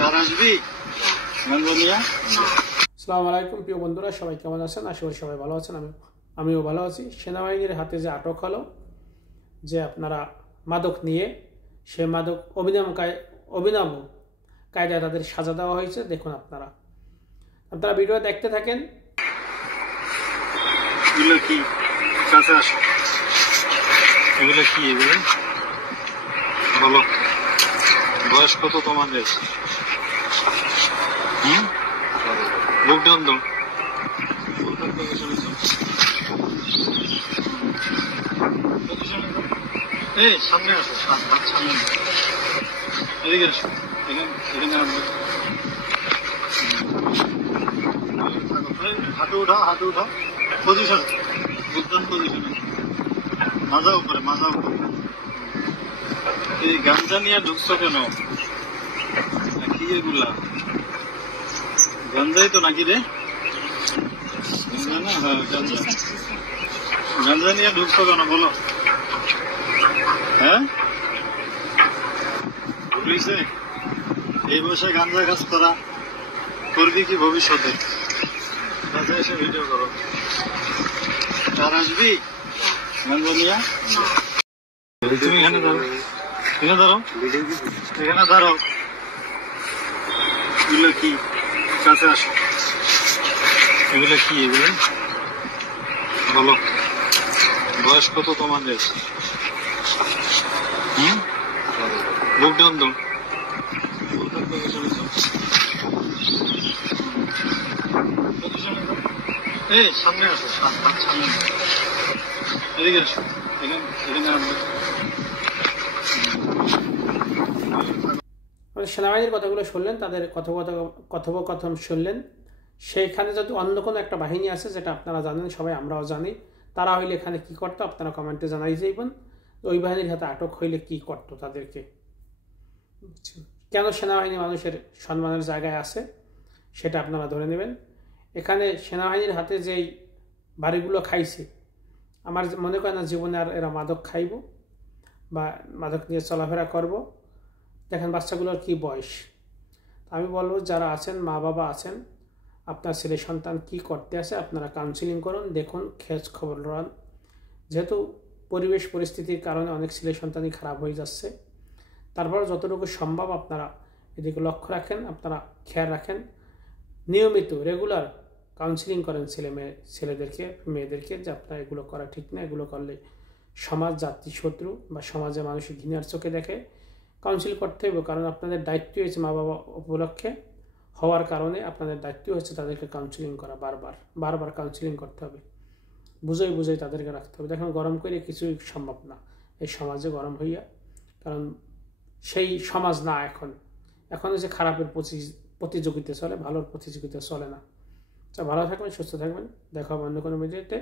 আসসালামু আলাইকুম প্রিয় বন্ধুরা, সবাই কেমন আছেন? আশা করি সবাই ভালো আছেন। আমিও ভালো আছি। সেনাবাহিনীর হাতে যে আটক হলো, যে আপনারা মাদক নিয়ে, সে মাদক অভিনব কায়দায় তাদের সাজা দেওয়া হয়েছে। দেখুন আপনারা ভিডিও দেখতে থাকেন। এগুলো কি কাছে আসো, এগুলো কি? এগুলো বলো, বয়স কত তোমাদের? বুক ডাউন দাও। এই সামনে আসো, সামনে এদিকে আসো, এখানে হাঁটু উঠাও, হাঁটু উঠাও, পজিশন, বুকডাউন পজিশনে, মাজা উপরে, মাজা উপরে। এই গাঞ্জা নিয়ে ঢুকছো কেন? কি এগুলা গাঞ্জাই তো নাকি রে? না, হ্যাঁ গাঞ্জা। গাঞ্জা নিয়ে ঢুকছো কেন বলো? হ্যাঁ, বুঝছে? এই বয়সে গাঞ্জা কাজ করা করবি কি ভবিষ্যতে? কাছে এসে ভিডিও করো। আর আসবি গাঞ্জা নিয়ে? তুমি এখানে ধরো, এখানে ধরো, এখানে ধরো। এগুলো কি? কাছে আসো, এগুলো কি? এগুলো বলো, বয়স কত তোমাদের? বুক ডাউন দাও। এই সামনে আসো, সামনে এদিকে আসো, এখানে সেনাবাহিনীর কথাগুলো শুনলেন, তাদের কথোপকথন শুনলেন। সেইখানে যদি অন্য কোনো একটা বাহিনী আছে, যেটা আপনারা জানেন, সবাই আমরাও জানি, তারা হইলে এখানে কি করতো আপনারা কমেন্টে জানাই যাইবেন। ওই বাহিনীর হাতে আটক হইলে কি করতো তাদেরকে। কেন সেনাবাহিনী মানুষের সম্মানের জায়গায় আছে সেটা আপনারা ধরে নেবেন। এখানে সেনাবাহিনীর হাতে যেই বাড়িগুলো খাইছে, আমার মনে করে না জীবনে আর এরা মাদক খাইব বা মাদক নিয়ে চলাফেরা করব। দেখেন বাচ্চাগুলোর কি বয়স। আমি বলবো, যারা আছেন, মা বাবা আছেন, আপনার ছেলে সন্তান কি করতে আছে আপনারা কাউন্সিলিং করুন, দেখুন, খোঁজ খবর রান। যেহেতু পরিবেশ পরিস্থিতির কারণে অনেক ছেলে সন্তানই খারাপ হয়ে যাচ্ছে, তারপর যতটুকু সম্ভব আপনারা এদিকে লক্ষ্য রাখেন, আপনারা খেয়াল রাখেন, নিয়মিত রেগুলার কাউন্সিলিং করেন ছেলেদেরকে, মেয়েদেরকে, যে আপনারা এগুলো করা ঠিক না, এগুলো করলে সমাজ জাতি শত্রু বা সমাজে মানুষের ঘৃণার চোখে দেখে। কাউন্সিল করতে হবে, কারণ আপনাদের দায়িত্ব হয়েছে মা বাবা উপলক্ষে হওয়ার কারণে আপনাদের দায়িত্ব হচ্ছে তাদেরকে কাউন্সিলিং করা। বারবার কাউন্সিলিং করতে হবে, বুঝোই তাদেরকে রাখতে হবে। দেখেন গরম করে কিছুই সম্ভব না এই সমাজে গরম হইয়া, কারণ সেই সমাজ না এখন যে খারাপের প্রতিযোগিতা চলে, ভালোর প্রতিযোগিতা চলে না। ভালো থাকবেন, সুস্থ থাকবেন, দেখা হবে অন্য কোনো ভিডিওতে।